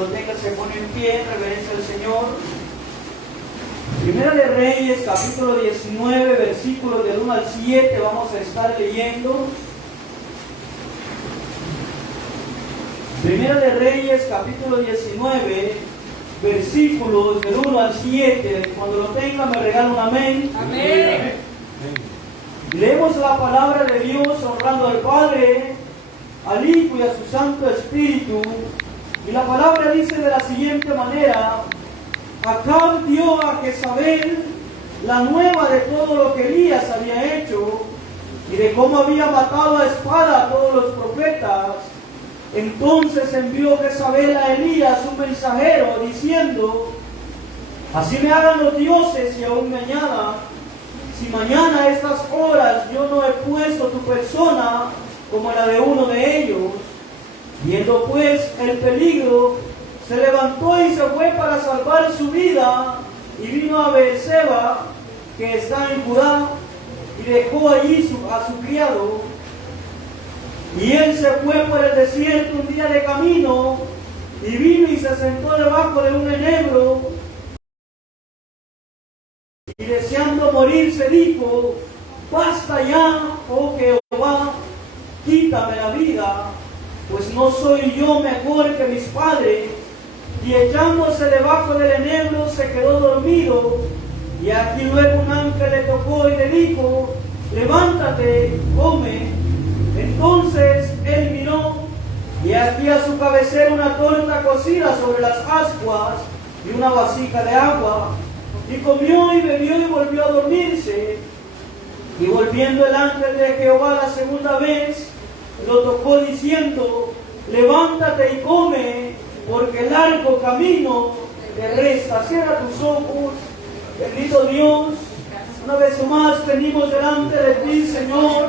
lo tenga se pone en pie en reverencia al Señor. Primera de Reyes, capítulo 19, versículos del 1 al 7, vamos a estar leyendo. Primera de Reyes, capítulo 19, versículos del 1 al 7. Cuando lo tenga me regala un amén. Amén. Leemos la palabra de Dios honrando al Padre, al Hijo y a su Santo Espíritu. Y la palabra dice de la siguiente manera: Acab dio a Jezabel la nueva de todo lo que Elías había hecho y de cómo había matado a espada a todos los profetas. Entonces envió Jezabel a Elías un mensajero diciendo: Así me hagan los dioses y aún me añadan, si mañana a estas horas yo no he puesto tu persona como la de uno de ellos. Viendo pues el peligro, se levantó y se fue para salvar su vida, y vino a Beerseba, que está en Judá, y dejó allí a su criado. Y él se fue por el desierto un día de camino, y vino y se sentó debajo de un enebro, y deseando morirse dijo: Basta ya, oh Jehová, quítame la vida, pues no soy yo mejor que mis padres. Y echándose debajo del enebro se quedó dormido. Y aquí luego un ángel le tocó y le dijo: Levántate, come. Entonces él miró, y aquí a su cabecera una torta cocida sobre las ascuas y una vasija de agua. Y comió y bebió y volvió a dormirse. Y volviendo el ángel de Jehová la segunda vez, lo tocó diciendo: Levántate y come, porque largo camino te resta. Cierra tus ojos. Bendito Dios, una vez más venimos delante de ti, Señor,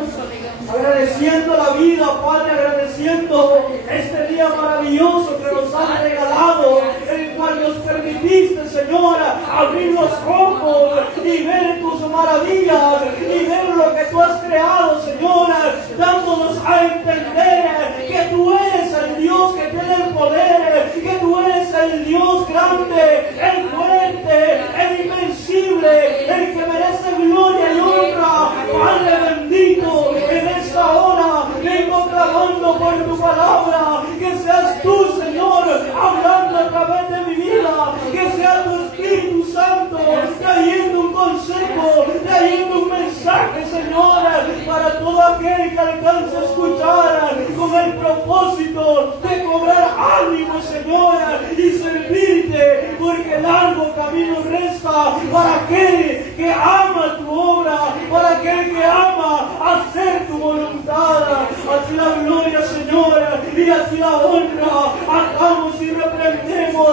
agradeciendo la vida, Padre, agradeciendo este día maravilloso que nos has regalado, el cual nos permitiste, Señor, abrir los ojos y ver tus maravillas y ver lo que tú has creado, Señor, dándonos a entender que tú eres el Dios que tiene el poder, que tú eres el Dios grande, el fuerte, el invencible, el que merece gloria y honra. Padre bendito, en esta hora vengo clamando por tu palabra, que seas tú, Señor, hablando a través de mi vida, que sea tu Espíritu Santo trayendo un consejo, trayendo un mensaje, Señor, para todo aquel que alcance a escuchar, con el propósito de cobrar ánimo, Señor, y servirte, porque largo camino resta para aquel que ama tu obra, para aquel que ama hacer tu voluntad. A ti la gloria, Señor, y a ti la honra. Atamos y reprendemos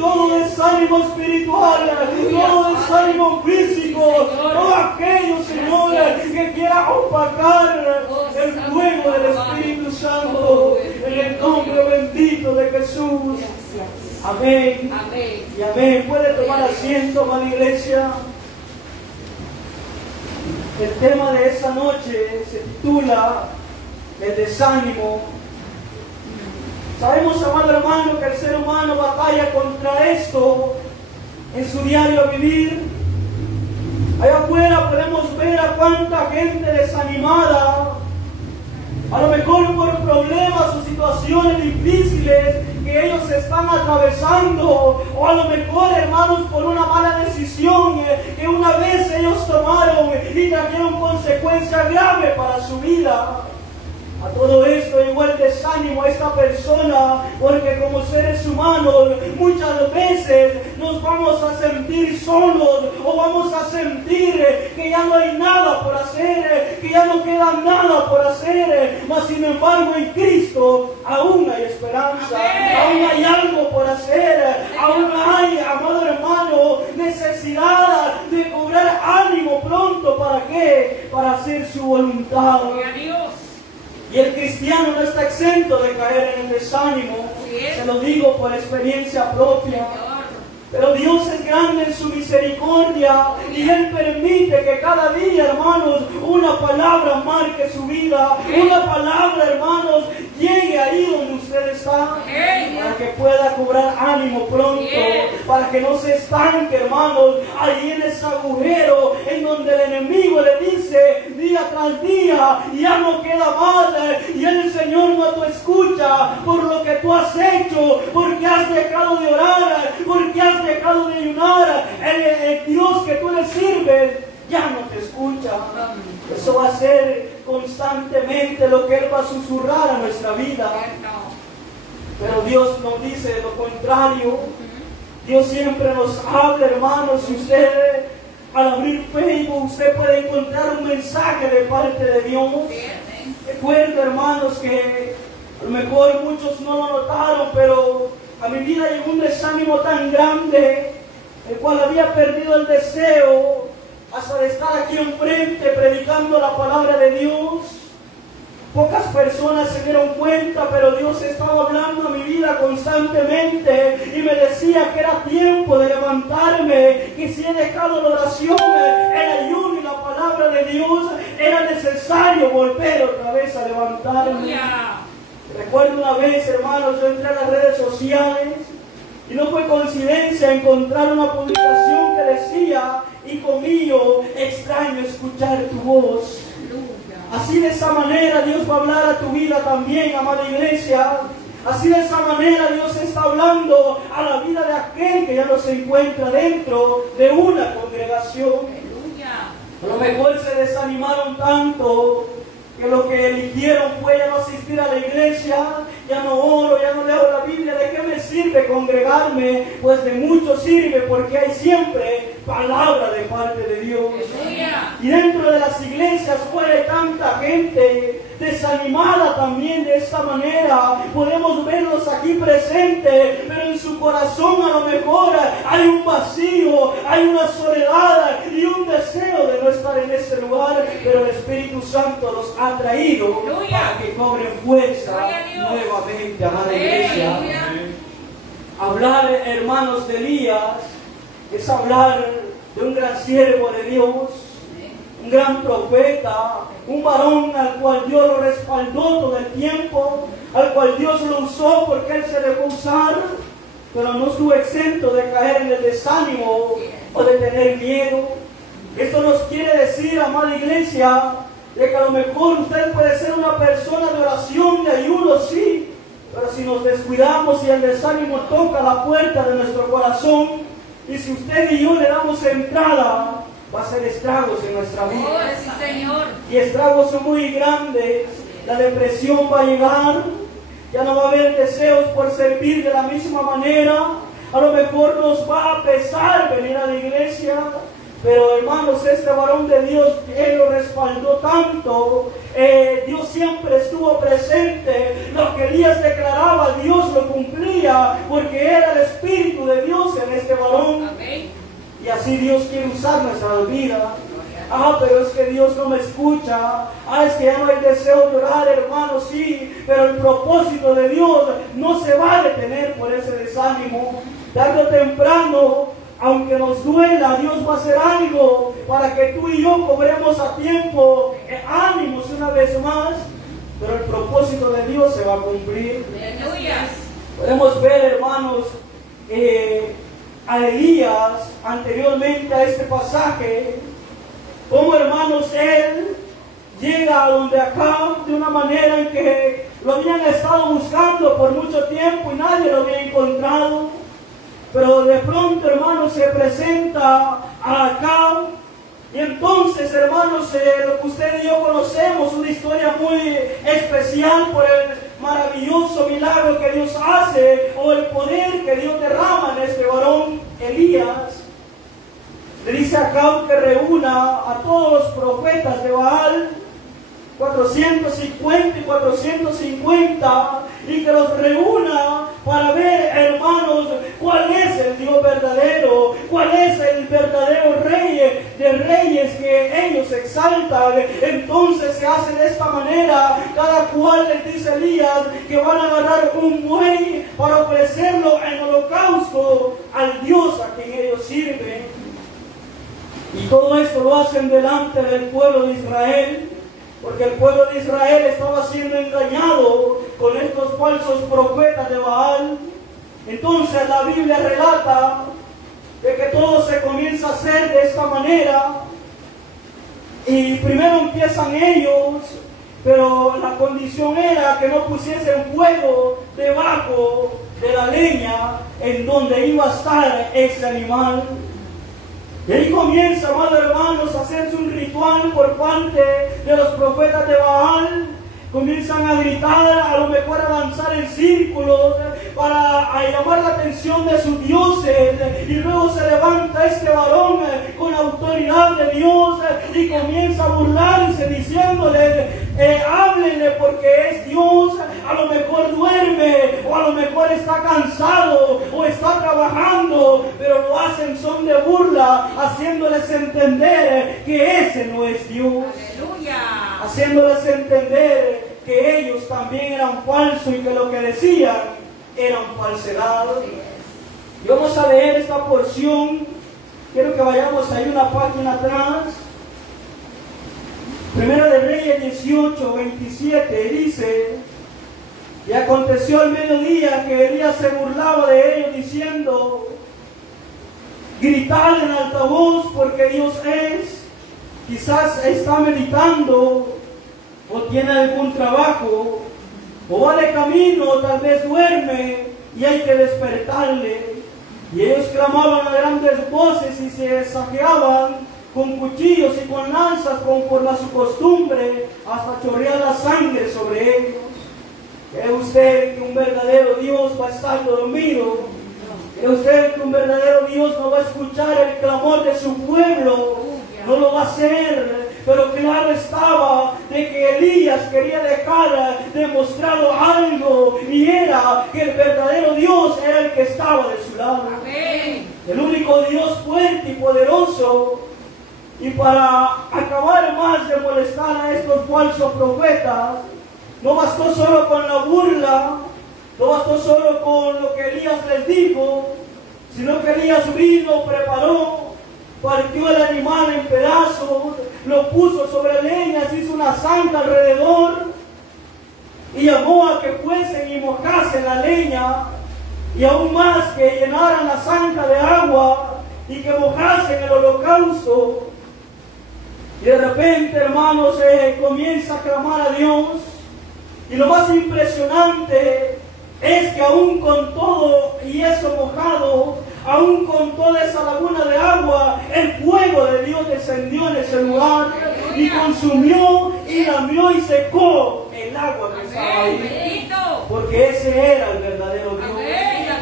todo desánimo espiritual, todo desánimo físico, todo aquello, Señor, que quiera opacar el fuego del Espíritu Santo, en el nombre bendito de Jesús. Amén. Amén. Y amén. Puede tomar asiento, amada iglesia. El tema de esta noche se titula El desánimo. Sabemos, amado hermano, que el ser humano batalla contra esto en su diario vivir. Allá afuera podemos ver a cuánta gente desanimada, a lo mejor por problemas o situaciones difíciles que ellos están atravesando, o a lo mejor, hermanos, por una mala decisión que una vez ellos tomaron y trajeron consecuencias graves para su vida. A todo esto llegó el desánimo a esta persona, porque como seres humanos muchas veces nos vamos a sentir solos, o vamos a sentir que ya no hay nada por hacer, que ya no queda nada por hacer. Mas sin embargo en Cristo aún hay esperanza, aún hay algo por hacer, aún hay, amado hermano, necesidad de cobrar ánimo pronto. ¿Para qué? Para hacer su voluntad. Y el cristiano no está exento de caer en el desánimo. Se lo digo por experiencia propia. Pero Dios es grande en su misericordia y Él permite que cada día, hermanos, una palabra marque su vida. Una palabra, hermanos, llegue ahí donde usted usted está, para que pueda cobrar ánimo pronto, para que no se estanque, hermanos, ahí en ese agujero en donde el enemigo le dice día tras día, ya no queda más, y el Señor no te escucha por lo que tú has hecho, porque has dejado de orar, porque has dejado de ayunar. El Dios que tú le sirves ya no te escucha. Eso va a ser constantemente lo que Él va a susurrar a nuestra vida. Pero Dios nos dice lo contrario. Dios siempre nos habla, hermanos. Si usted al abrir Facebook usted puede encontrar un mensaje de parte de Dios. Recuerdo, hermanos, que a lo mejor muchos no lo notaron, pero a mi vida llegó un desánimo tan grande, el cual había perdido el deseo hasta de estar aquí enfrente predicando la palabra de Dios. Pocas personas se dieron cuenta, pero Dios estaba hablando a mi vida constantemente y me decía que era tiempo de levantarme, que si he dejado la oración, el ayuno y la palabra de Dios, era necesario volver otra vez a levantarme. Recuerdo una vez, hermanos, yo entré a las redes sociales y no fue coincidencia encontrar una publicación que decía: hijo mío, extraño escuchar tu voz. Así de esa manera Dios va a hablar a tu vida también, amada iglesia. Así de esa manera Dios está hablando a la vida de aquel que ya no se encuentra dentro de una congregación. A lo mejor se desanimaron tanto que lo que eligieron fue ya no asistir a la iglesia, ya no oro, ya no leo la Biblia. ¿De qué me sirve congregarme? Pues de mucho sirve, porque hay siempre palabra de parte de Dios. Y dentro de las iglesias fuera hay tanta gente desanimada también de esta manera. Podemos verlos aquí presentes, pero en su corazón a lo mejor hay un vacío, hay una soledad y un deseo de no estar en ese lugar, pero el Espíritu Santo los ha traído para que cobren fuerza nuevamente, amada iglesia. Hablar, hermanos, de Elías es hablar de un gran siervo de Dios, un gran profeta, un varón al cual Dios lo respaldó todo el tiempo, al cual Dios lo usó porque Él se dejó usar, pero no estuvo exento de caer en el desánimo o de tener miedo. Esto nos quiere decir, amada iglesia, de que a lo mejor usted puede ser una persona de oración, de ayuno, sí, pero si nos descuidamos y el desánimo toca la puerta de nuestro corazón, y si usted y yo le damos entrada, va a ser estragos en nuestra vida. Sí, Señor. Y estragos son muy grandes. La depresión va a llegar. Ya no va a haber deseos por servir de la misma manera. A lo mejor nos va a pesar venir a la iglesia. Pero hermanos, este varón de Dios, Él lo respaldó tanto. Dios siempre estuvo presente. Lo que Elías declaraba, Dios lo cumplía, porque era el Espíritu de Dios en este varón. Amén. Y así Dios quiere usar nuestra vida. Pero es que Dios no me escucha. Es que ya no hay deseo de orar, hermano, sí. Pero el propósito de Dios no se va a detener por ese desánimo. Tarde o temprano, aunque nos duela, Dios va a hacer algo para que tú y yo cobremos a tiempo ánimos una vez más. Pero el propósito de Dios se va a cumplir. Aleluya. Podemos ver, hermanos, a Elías anteriormente a este pasaje, como, hermanos, él llega a donde Acab de una manera en que lo habían estado buscando por mucho tiempo y nadie lo había encontrado. Pero de pronto, hermanos, se presenta a Acab. Y entonces, hermanos, lo que usted y yo conocemos, una historia muy especial por el maravilloso milagro que Dios hace, o el poder que Dios derrama en este varón Elías. Le dice a Acab que reúna a todos los profetas de Baal, 450 y 450, y que los reúna para ver, hermanos, cuál es el Dios verdadero, cuál es el verdadero rey de reyes que ellos exaltan. Entonces se hace de esta manera. Cada cual les dice a Elías que van a agarrar un buey para ofrecerlo en holocausto al Dios a quien ellos sirven. Y todo esto lo hacen delante del pueblo de Israel. porque el pueblo de Israel estaba siendo engañado con estos falsos profetas de Baal. Entonces la Biblia relata de que todo se comienza a hacer de esta manera, y primero empiezan ellos, pero la condición era que no pusiesen fuego debajo de la leña en donde iba a estar ese animal. Y ahí comienza, amados hermanos, a hacerse un ritual por parte de los profetas de Baal. Comienzan a gritar, a lo mejor a danzar en círculos para llamar la atención de sus dioses. Y luego se levanta este varón con autoridad de Dios y comienza a burlarse diciéndole, háblenle porque es Dios. A lo mejor duerme, o a lo mejor está cansado, o está trabajando, pero lo hacen son de burla, haciéndoles entender que ese no es Dios. Aleluya. Haciéndoles entender que ellos también eran falsos y que lo que decían eran falsedad. Y vamos a leer esta porción. Quiero que vayamos ahí una página atrás. Primera de Reyes 18, 27 dice: y aconteció al mediodía que Elías se burlaba de ellos diciendo, gritad en alta voz porque Dios es. Quizás está meditando, o tiene algún trabajo, o va de camino, o tal vez duerme y hay que despertarle. Y ellos clamaban a grandes voces y se saqueaban con cuchillos y con lanzas conforme a su costumbre, hasta chorrear la sangre sobre ellos. ¿Cree usted que un verdadero Dios va a estar dormido? ¿Cree usted que un verdadero Dios no va a escuchar el clamor de su pueblo? No lo va a hacer. Pero claro estaba de que Elías quería dejar demostrado algo, y era que el verdadero Dios era el que estaba de su lado. Amén. El único Dios fuerte y poderoso. Y para acabar más de molestar a estos falsos profetas, no bastó solo con la burla, no bastó solo con lo que Elías les dijo, sino que Elías vino, preparó, partió el animal en pedazos, lo puso sobre leñas, hizo una zanja alrededor y llamó a que fuesen y mojasen la leña, y aún más que llenaran la zanja de agua y que mojasen el holocausto. Y de repente, hermanos, comienza a clamar a Dios. Y lo más impresionante es que aún con todo y eso mojado, aún con toda esa laguna de agua, el fuego de Dios descendió en ese lugar y consumió y lamió y secó el agua que estaba ahí. Porque ese era el verdadero Dios.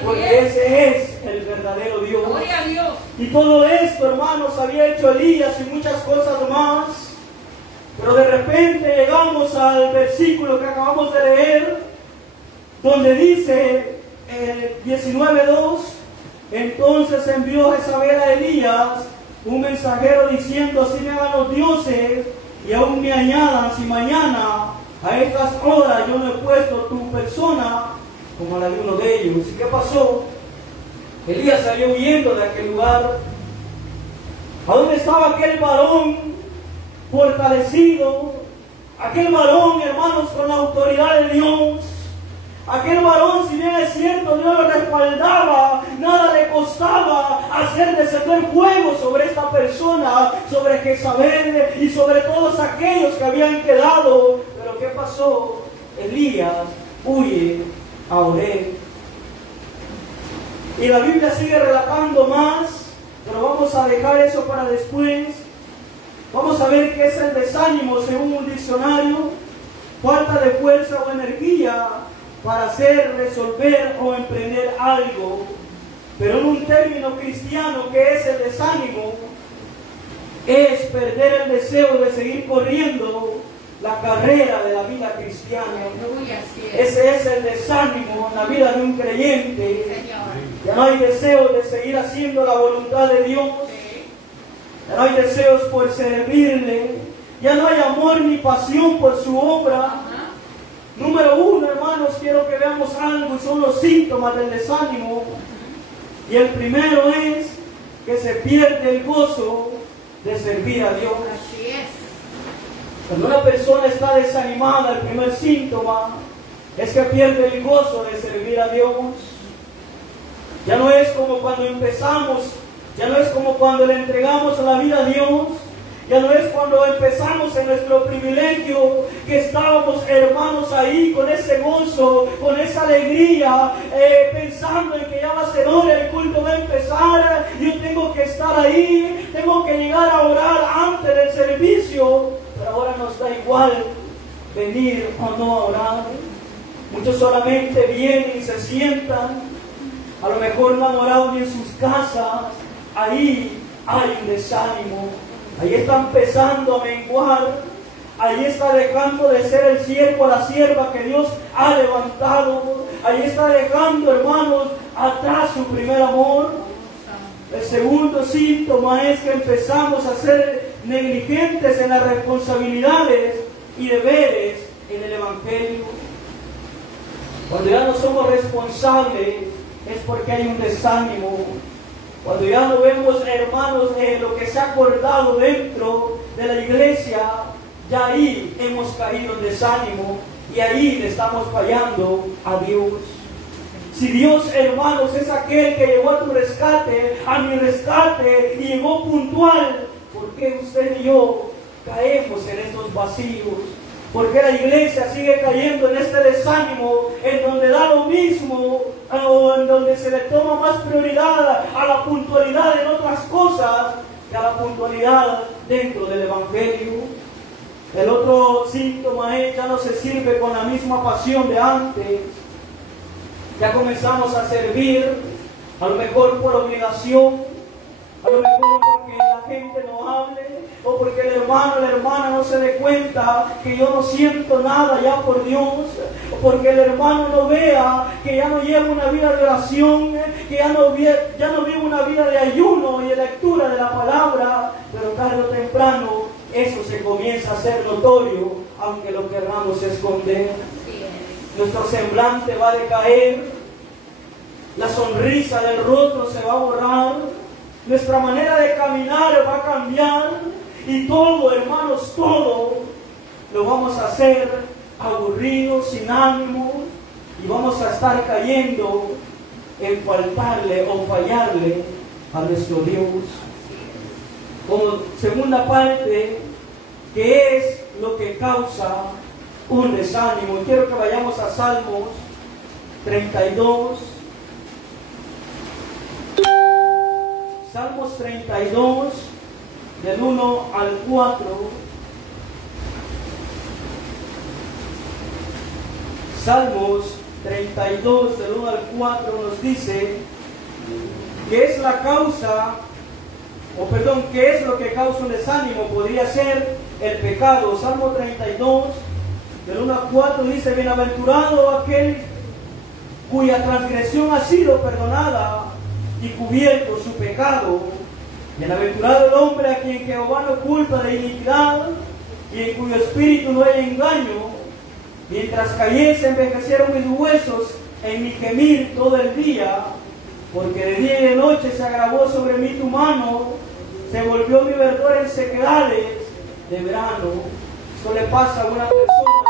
Porque ese es el verdadero Dios. Y todo esto, hermanos, había hecho Elías y muchas cosas más. Pero de repente llegamos al versículo que acabamos de leer, donde dice 19:2: entonces envió Jezabel a Elías un mensajero diciendo, así me hagan los dioses y aún me añadan si mañana a estas horas yo no he puesto tu persona como la de uno de ellos. ¿Y qué pasó? Elías salió huyendo de aquel lugar. ¿A dónde estaba aquel varón fortalecido? Aquel varón, hermanos, con la autoridad de Dios. Aquel varón, si bien es cierto, Dios lo respaldaba, nada le costaba hacer descender fuego sobre esta persona, sobre Jezabel y sobre todos aquellos que habían quedado. Pero ¿qué pasó? Elías huye a Oreb. Y la Biblia sigue relatando más, pero vamos a dejar eso para después. Vamos a ver qué es el desánimo según un diccionario: falta de fuerza o energía para hacer, resolver o emprender algo. Pero en un término cristiano, ¿qué es el desánimo? Es perder el deseo de seguir corriendo la carrera de la vida cristiana. Ese es el desánimo en la vida de un creyente. Ya no hay deseo de seguir haciendo la voluntad de Dios. Ya no hay deseos por servirle. Ya no hay amor ni pasión por su obra. Número uno, hermanos, quiero que veamos algo, y son los síntomas del desánimo. Y el primero es que se pierde el gozo de servir a Dios. Así es. Cuando una persona está desanimada, el primer síntoma es que pierde el gozo de servir a Dios. Ya no es como cuando empezamos, ya no es como cuando le entregamos la vida a Dios, ya no es cuando empezamos en nuestro privilegio, que estábamos, hermanos, ahí con ese gozo, con esa alegría, pensando en que ya va a ser hora, el culto va a empezar, yo tengo que estar ahí, tengo que llegar a orar antes del servicio, pero ahora nos da igual venir o no a orar. Muchos solamente vienen y se sientan, a lo mejor no han orado ni en sus casas. Ahí hay un desánimo, ahí está empezando a menguar, ahí está dejando de ser el siervo, la sierva que Dios ha levantado, ahí está dejando, hermanos, atrás su primer amor. El segundo síntoma es que empezamos a ser negligentes en las responsabilidades y deberes en el Evangelio. Cuando ya no somos responsables es porque hay un desánimo. Cuando ya no vemos, hermanos, lo que se ha acordado dentro de la iglesia, ya ahí hemos caído en desánimo y ahí le estamos fallando a Dios. Si Dios, hermanos, es aquel que llegó a tu rescate, a mi rescate, y llegó puntual, ¿por qué usted y yo caemos en estos vacíos? ¿Por qué la iglesia sigue cayendo en este desánimo, en donde da lo mismo, o en donde se le toma más prioridad a la puntualidad en otras cosas que a la puntualidad dentro del Evangelio? El otro síntoma es, ya no se sirve con la misma pasión de antes. Ya comenzamos a servir, a lo mejor por obligación, a lo mejor porque la gente no hable, o porque el hermano o la hermana no se dé cuenta que yo no siento nada ya por Dios, o porque el hermano no vea que ya no llevo una vida de oración, que ya no vivo una vida de ayuno y de lectura de la palabra, pero tarde o temprano eso se comienza a hacer notorio, aunque lo queramos esconder. Nuestro semblante va a decaer, la sonrisa del rostro se va a borrar, nuestra manera de caminar va a cambiar, y todo, hermanos, todo lo vamos a hacer aburridos, sin ánimo, y vamos a estar cayendo en faltarle o fallarle a nuestro Dios. Como segunda parte, ¿qué es lo que causa un desánimo? Y quiero que vayamos a Salmos 32. Salmos 32, del 1 al 4. Salmos 32, del 1 al 4 nos dice que es la causa, ¿qué es lo que causa un desánimo? Podría ser el pecado. Salmo 32, del 1 al 4 dice: bienaventurado aquel cuya transgresión ha sido perdonada y cubierto su pecado. Bienaventurado el hombre a quien Jehová no culpa de iniquidad y en cuyo espíritu no hay engaño. Mientras cayese envejecieron mis huesos en mi gemir todo el día, porque de día y de noche se agravó sobre mí tu mano, se volvió mi verdor en sequedades de verano. Esto le pasa a una persona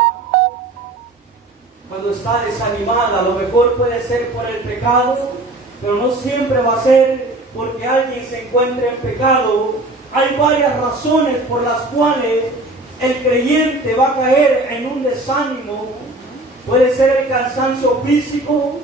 cuando está desanimada. A lo mejor puede ser por el pecado, pero no siempre va a ser porque alguien se encuentre en pecado. Hay varias razones por las cuales el creyente va a caer en un desánimo. Puede ser el cansancio físico,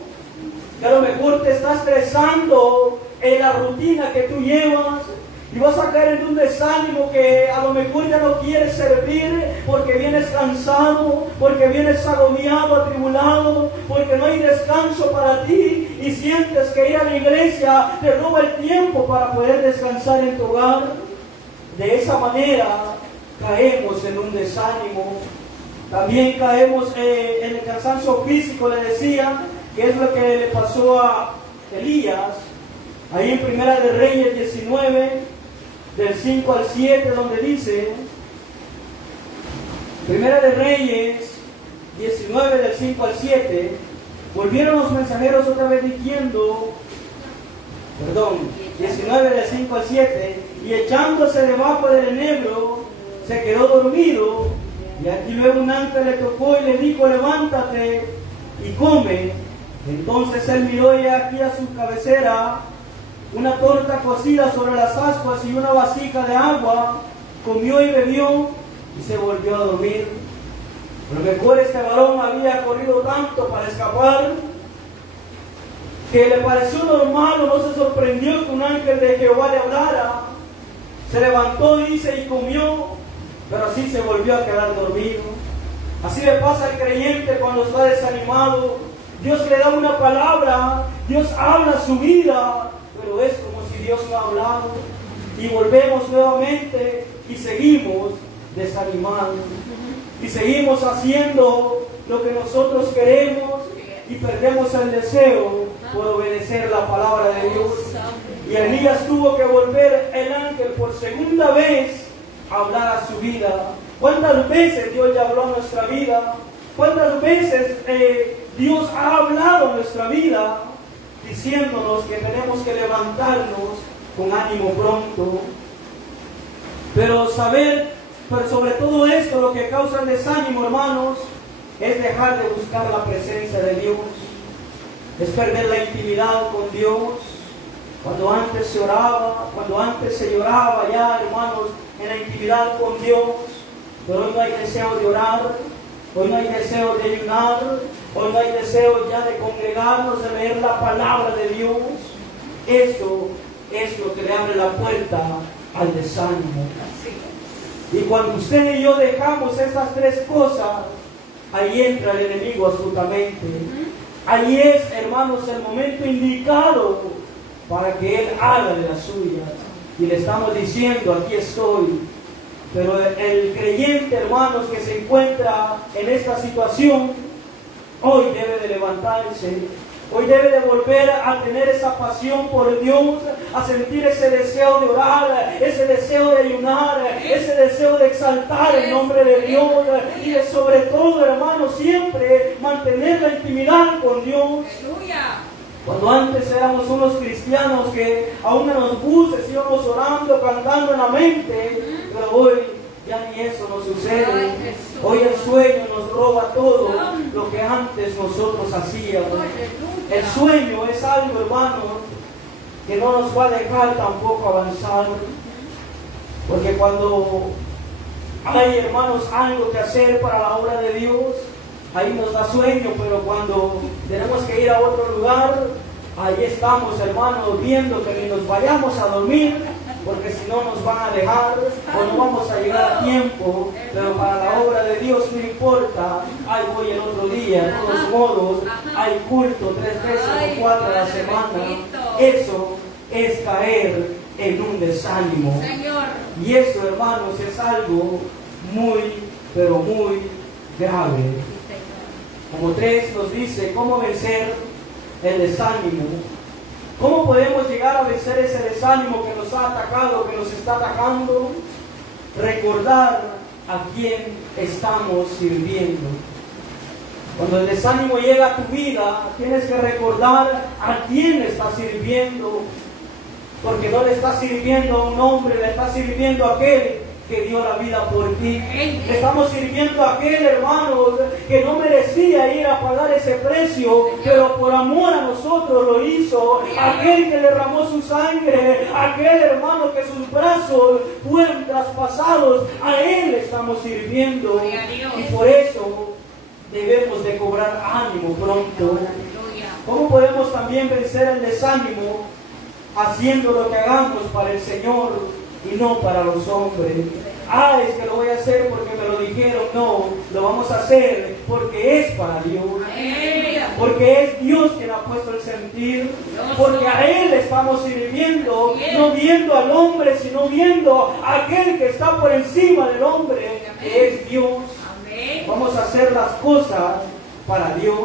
que a lo mejor te está estresando en la rutina que tú llevas, y vas a caer en un desánimo que a lo mejor ya no quieres servir porque vienes cansado, porque vienes agobiado, atribulado, porque no hay descanso para ti y sientes que ir a la iglesia te roba el tiempo para poder descansar en tu hogar. De esa manera caemos en un desánimo. También caemos en el cansancio físico, le decía, que es lo que le pasó a Elías, ahí en Primera de Reyes 19, del 5 al 7, donde dice, Primera de Reyes 19, del 5 al 7, volvieron los mensajeros otra vez diciendo, 19 del 5 al 7, y echándose debajo del enebro, se quedó dormido, Y aquí luego un ángel le tocó y le dijo, levántate y come. Entonces él miró y aquí a su cabecera una torta cocida sobre las ascuas y una vasija de agua. Comió y bebió y se volvió a dormir. A lo mejor este varón había corrido tanto para escapar que le pareció normal o no se sorprendió que un ángel de Jehová le hablara. Se levantó, dice, y comió, pero así se volvió a quedar dormido. Así le pasa al creyente cuando está desanimado. Dios le da una palabra, Dios habla su vida, pero es como si Dios no ha hablado. Y volvemos nuevamente y seguimos desanimados. Y seguimos haciendo lo que nosotros queremos y perdemos el deseo por obedecer la palabra de Dios. Y Elías tuvo que volver el ángel por segunda vez a hablar a su vida. ¿Cuántas veces Dios ya habló a nuestra vida? ¿Cuántas veces Dios ha hablado a nuestra vida diciéndonos que tenemos que levantarnos con ánimo pronto? Pero sobre todo esto, lo que causa el desánimo, hermanos, es dejar de buscar la presencia de Dios. Es perder la intimidad con Dios. Cuando antes se oraba, cuando antes se lloraba ya, hermanos, en la intimidad con Dios, pero hoy no hay deseo de orar, hoy no hay deseo de ayunar, hoy no hay deseo ya de congregarnos, de leer la palabra de Dios. Esto es lo que le abre la puerta al desánimo. Y cuando usted y yo dejamos estas tres cosas, ahí entra el enemigo astutamente. Ahí es, hermanos, el momento indicado para que él haga de las suyas. Y le estamos diciendo, aquí estoy. Pero el creyente, hermanos, que se encuentra en esta situación, hoy debe de levantarse. Hoy debe de volver a tener esa pasión por Dios, a sentir ese deseo de orar, ese deseo de ayunar, ese deseo de exaltar el nombre de Dios y de, sobre todo, hermanos, siempre mantener la intimidad con Dios. Cuando antes éramos unos cristianos que aún en los buses íbamos orando, cantando en la mente, pero hoy ya ni eso nos sucede. Hoy el sueño nos roba todo lo que antes nosotros hacíamos. El sueño es algo, hermanos, que no nos va a dejar tampoco avanzar. Porque cuando hay, hermanos, algo que hacer para la obra de Dios, ahí nos da sueño, pero cuando tenemos que ir a otro lugar, ahí estamos, hermanos, viendo que ni nos vayamos a dormir, porque si no nos van a dejar o no vamos a llegar a tiempo. Pero para la obra de Dios no importa, ahí voy el otro día. De todos modos, hay culto 3 veces o 4 a la semana. Eso es caer en un desánimo. Y eso, hermanos, es algo muy, pero muy grave. Como 3 nos dice cómo vencer el desánimo. ¿Cómo podemos llegar a vencer ese desánimo que nos ha atacado, que nos está atacando? Recordar a quién estamos sirviendo. Cuando el desánimo llega a tu vida, tienes que recordar a quién estás sirviendo. Porque no le estás sirviendo a un hombre, le estás sirviendo a aquel que dio la vida por ti. Le estamos sirviendo a aquel, hermano, que no merecía ir a pagar ese precio, pero por amor a nosotros lo hizo. Aquel que derramó su sangre, aquel, hermano, que sus brazos fueron traspasados, a él estamos sirviendo. Y por eso debemos de cobrar ánimo pronto. ¿Cómo podemos también vencer el desánimo? Haciendo lo que hagamos para el Señor y no para los hombres. Es que lo voy a hacer porque me lo dijeron. No, lo vamos a hacer porque es para Dios. Porque es Dios quien ha puesto el sentir. Porque a Él estamos sirviendo, no viendo al hombre, sino viendo a aquel que está por encima del hombre, que es Dios. Vamos a hacer las cosas para Dios.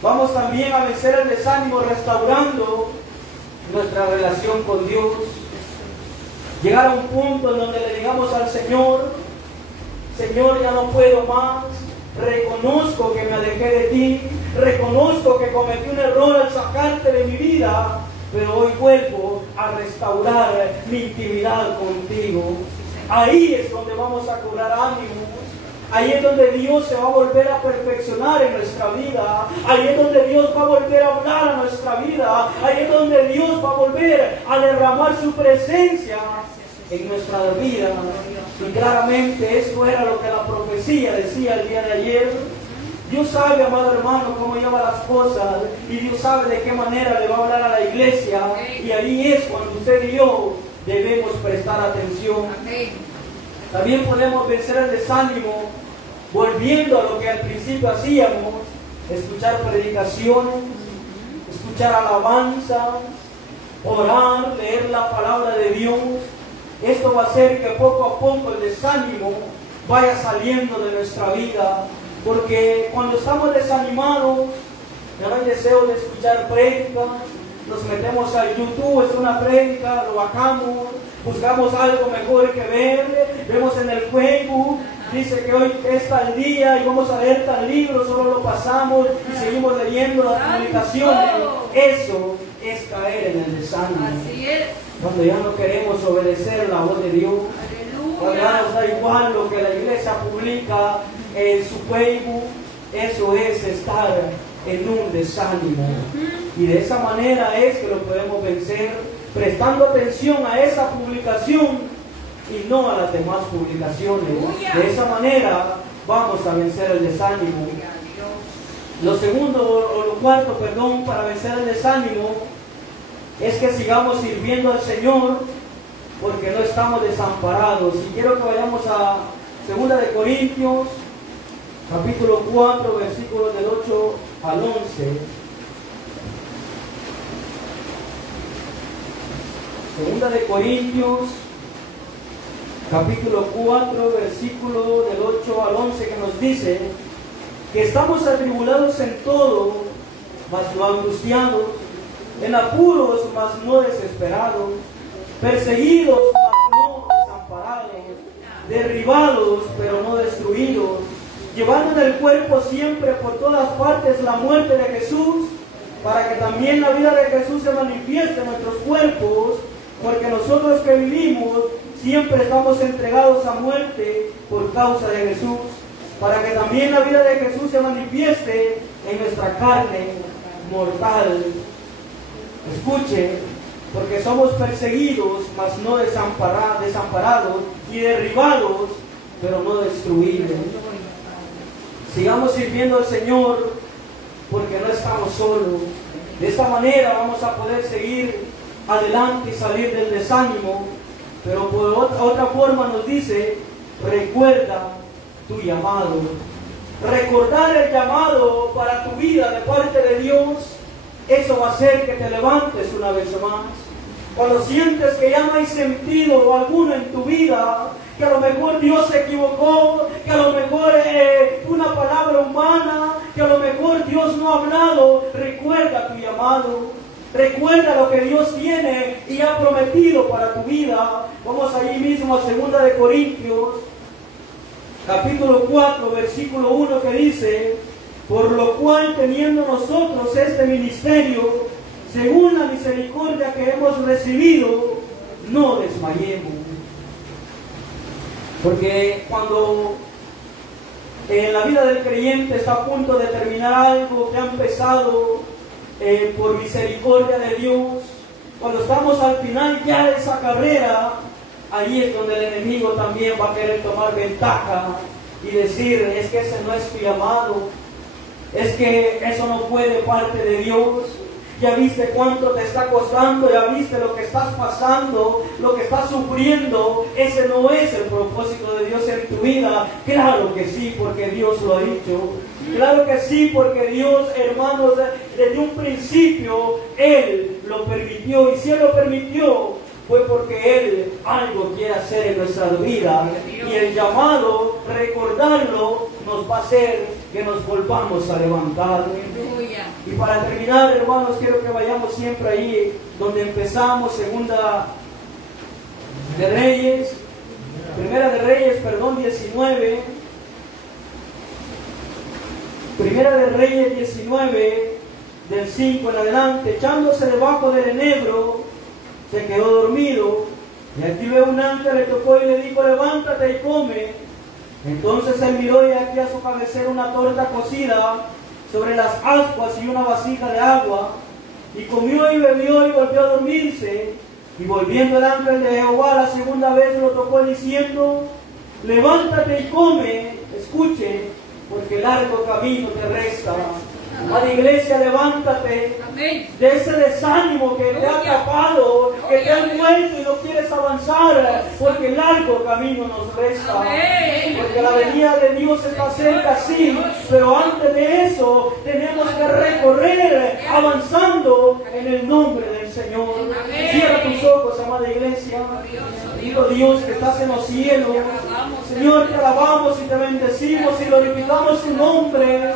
Vamos también a vencer el desánimo restaurando nuestra relación con Dios. Llegar a un punto en donde le digamos al Señor: Señor, ya no puedo más, reconozco que me alejé de ti, reconozco que cometí un error al sacarte de mi vida, pero hoy vuelvo a restaurar mi intimidad contigo. Ahí es donde vamos a cobrar ánimo. Ahí es donde Dios se va a volver a perfeccionar en nuestra vida. Ahí es donde Dios va a volver a hablar a nuestra vida. Ahí es donde Dios va a volver a derramar su presencia en nuestra vida. Y claramente esto era lo que la profecía decía el día de ayer. Dios sabe, amado hermano, cómo lleva las cosas, y Dios sabe de qué manera le va a hablar a la iglesia, y ahí es cuando usted y yo debemos prestar atención. También podemos vencer el desánimo volviendo a lo que al principio hacíamos: escuchar predicaciones, escuchar alabanza, orar, leer la palabra de Dios. Esto va a hacer que poco a poco el desánimo vaya saliendo de nuestra vida, porque cuando estamos desanimados, ya no hay deseo de escuchar prédicas, nos metemos a YouTube, es una prédica, lo bajamos, buscamos algo mejor que ver, vemos en el Facebook, dice que hoy es tal día y vamos a leer tal libro, solo lo pasamos y seguimos leyendo las publicaciones. Eso es caer en el desánimo. Así es. Cuando ya no queremos obedecer la voz de Dios. Cuando ya nos da igual lo que la iglesia publica en su Facebook. Eso es estar en un desánimo. Y de esa manera es que lo podemos vencer, prestando atención a esa publicación y no a las demás publicaciones. De esa manera vamos a vencer el desánimo. Lo segundo, o lo cuarto, perdón, para vencer el desánimo, es que sigamos sirviendo al Señor, porque no estamos desamparados. Y quiero que vayamos a 2 de Corintios, capítulo 4, versículos del 8 al 11. Segunda de Corintios, capítulo 4, versículo del 8 al 11, que nos dice que estamos atribulados en todo, mas no angustiados, en apuros, mas no desesperados, perseguidos, mas no desamparados, derribados, pero no destruidos, llevando en el cuerpo siempre por todas partes la muerte de Jesús, para que también la vida de Jesús se manifieste en nuestros cuerpos, porque nosotros que vivimos siempre estamos entregados a muerte por causa de Jesús, para que también la vida de Jesús se manifieste en nuestra carne mortal. Escuche, porque somos perseguidos, mas no desamparados, y derribados, pero no destruidos. Sigamos sirviendo al Señor, porque no estamos solos. De esta manera vamos a poder seguir adelante y salir del desánimo. Pero por otra forma nos dice: recuerda tu llamado. Recordar el llamado para tu vida de parte de Dios, eso va a hacer que te levantes una vez más. Cuando sientes que ya no hay sentido alguno en tu vida, que a lo mejor Dios se equivocó, que a lo mejor fue una palabra humana, que a lo mejor Dios no ha hablado, recuerda tu llamado. Recuerda lo que Dios tiene y ha prometido para tu vida. Vamos allí mismo a 2 de Corintios, capítulo 4, versículo 1, que dice: por lo cual, teniendo nosotros este ministerio, según la misericordia que hemos recibido, no desmayemos. Porque cuando en la vida del creyente está a punto de terminar algo que ha empezado por misericordia de Dios, cuando estamos al final ya de esa carrera, ahí es donde el enemigo también va a querer tomar ventaja y decir: es que ese no es tu llamado, es que eso no fue de parte de Dios. Ya viste cuánto te está costando, ya viste lo que estás pasando, lo que estás sufriendo. Ese no es el propósito de Dios en tu vida. Claro que sí, porque Dios lo ha dicho. Claro que sí, porque Dios, hermanos, desde un principio Él lo permitió. Y si Él lo permitió, fue porque Él algo quiere hacer en nuestra vida. Y el llamado, recordarlo, nos va a hacer que nos volvamos a levantar. Y para terminar, hermanos, quiero que vayamos siempre ahí donde empezamos, Primera de Reyes, 19. Primera de Reyes 19, del 5 en adelante. Echándose debajo del enebro, se quedó dormido. Y aquí luego un ángel le tocó y le dijo: levántate y come. Entonces él miró y aquí a su cabecera una torta cocida sobre las ascuas y una vasija de agua, y comió y bebió y volvió a dormirse. Y volviendo el ángel de Jehová la segunda vez lo tocó diciendo: levántate y come, escuche, porque largo camino te resta. Amada iglesia, levántate de ese desánimo que te ha atrapado, que te ha envuelto y no quieres avanzar, porque largo camino nos resta. Porque la venida de Dios está cerca, sí, pero antes de eso tenemos que recorrer avanzando en el nombre del Señor. Cierra tus ojos, amada iglesia. Digo, Dios que estás en los cielos, Señor, te alabamos y te bendecimos y glorificamos tu nombre.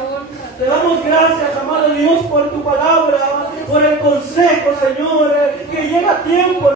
Te damos gracias, amado Dios, por tu palabra, por el consejo, Señor, que llega a tiempo.